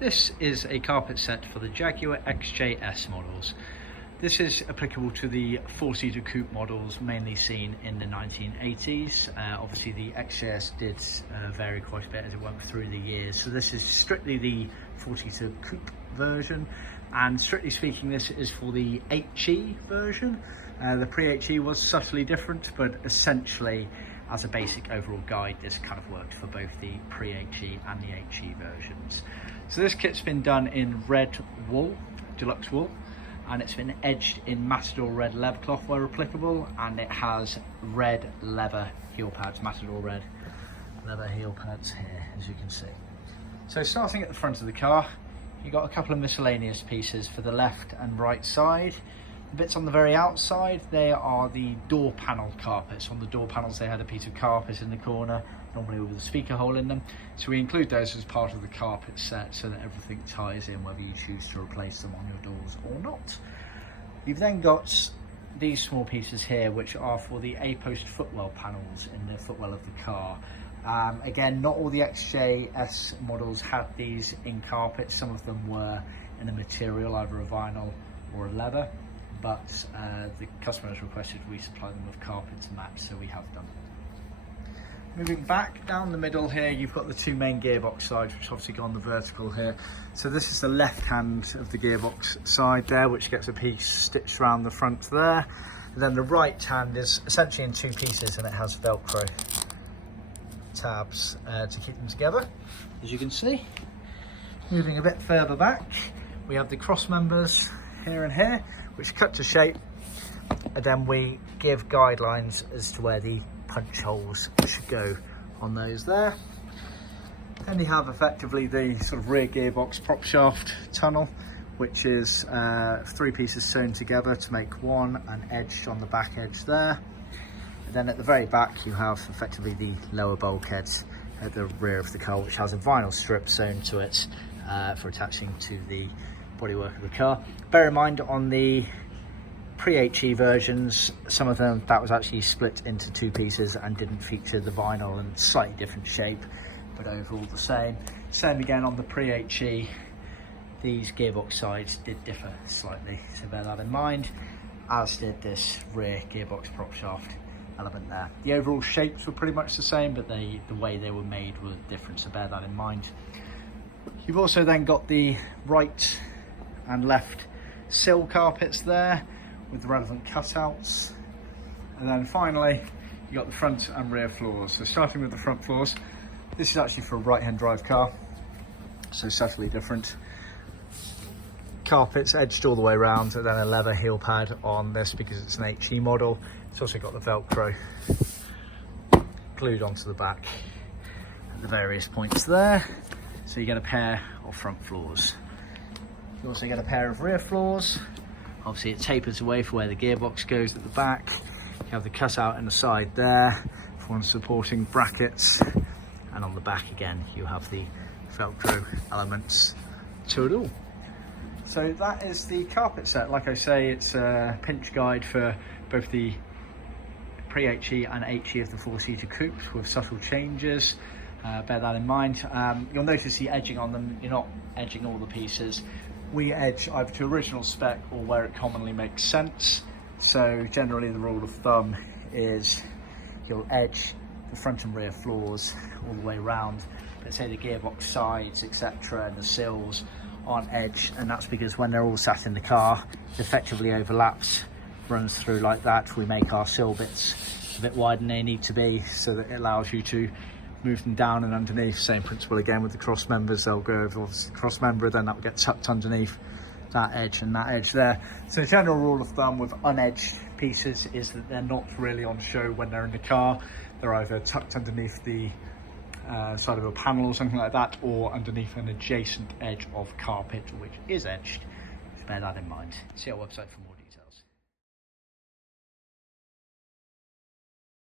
This is a carpet set for the Jaguar XJ-S models. This is applicable to the four-seater coupe models mainly seen in the 1980s. Obviously the XJS did vary quite a bit as it went through the years. So this is strictly the four-seater coupe version, and strictly speaking this is for the HE version. The pre-HE was subtly different, but essentially as a basic overall guide this kind of worked for both the pre-HE and the HE versions. So this kit's been done in Red Deluxe Wool, and it's been edged in Matador red Leathercloth where applicable, and it has red leather heel pads, Matador red leather heel pads here, as you can see. So starting at the front of the car, you've got a couple of miscellaneous pieces for the left and right side. The bits on the very outside, they are the door panel carpets. On the door panels they had a piece of carpet in the corner, normally with a speaker hole in them. So we include those as part of the carpet set so that everything ties in whether you choose to replace them on your doors or not. You've then got these small pieces here which are for the A-post footwell panels in the footwell of the car. Again, not all the XJ-S models had these in carpet. Some of them were in a material, either a vinyl or a leather, but the customer has requested we supply them with carpet to match, so we have done. Moving back down the middle here, you've got the two main gearbox sides, which obviously go on the vertical here. So this is the left hand of the gearbox side there, which gets a piece stitched around the front there. And then the right hand is essentially in two pieces, and it has Velcro tabs to keep them together, as you can see. Moving a bit further back, we have the cross members here and here, which cut to shape, and then we give guidelines as to where the punch holes should go on those there. Then you have effectively the sort of rear gearbox prop shaft tunnel, which is three pieces sewn together to make one, and edged on the back edge there. And then at the very back you have effectively the lower bulkheads at the rear of the car, which has a vinyl strip sewn to it for attaching to the bodywork of the car. Bear in mind, on the pre-HE versions, some of them that was actually split into two pieces and didn't feature the vinyl, and slightly different shape, but overall the same. Same again on the pre-HE, these gearbox sides did differ slightly, so bear that in mind, as did this rear gearbox prop shaft element there. The overall shapes were pretty much the same, but the way they were made was different, so bear that in mind. You've also then got the right and left sill carpets there with the relevant cutouts, and then finally you got the front and rear floors. So starting with the front floors, this is actually for a right hand drive car, so subtly different. Carpets edged all the way around, and then a leather heel pad on this because it's an HE model. It's also got the Velcro glued onto the back at the various points there, so you get a pair of front floors. You also get a pair of rear floors. Obviously it tapers away for where the gearbox goes at the back. You have the cutout in the side there for one supporting brackets, and on the back again you have the Velcro elements to it all. So that is the carpet set. Like I say, it's a pinch guide for both the pre-HE and HE of the four-seater coupes with subtle changes. Bear that in mind. You'll notice the edging on them. You're not edging all the pieces. We edge either to original spec or where it commonly makes sense. So generally the rule of thumb is you'll edge the front and rear floors all the way around, but say the gearbox sides, etc., and the sills aren't edged, and that's because when they're all sat in the car, it effectively overlaps, runs through like that. We make our sill bits a bit wider than they need to be so that it allows you to move them down and underneath. Same principle again with the cross members. They'll go over the cross member, then that will get tucked underneath that edge and that edge there. So the general rule of thumb with unedged pieces is that they're not really on show when they're in the car. They're either tucked underneath the side of a panel or something like that, or underneath an adjacent edge of carpet which is edged. Just bear that in mind. See our website for more.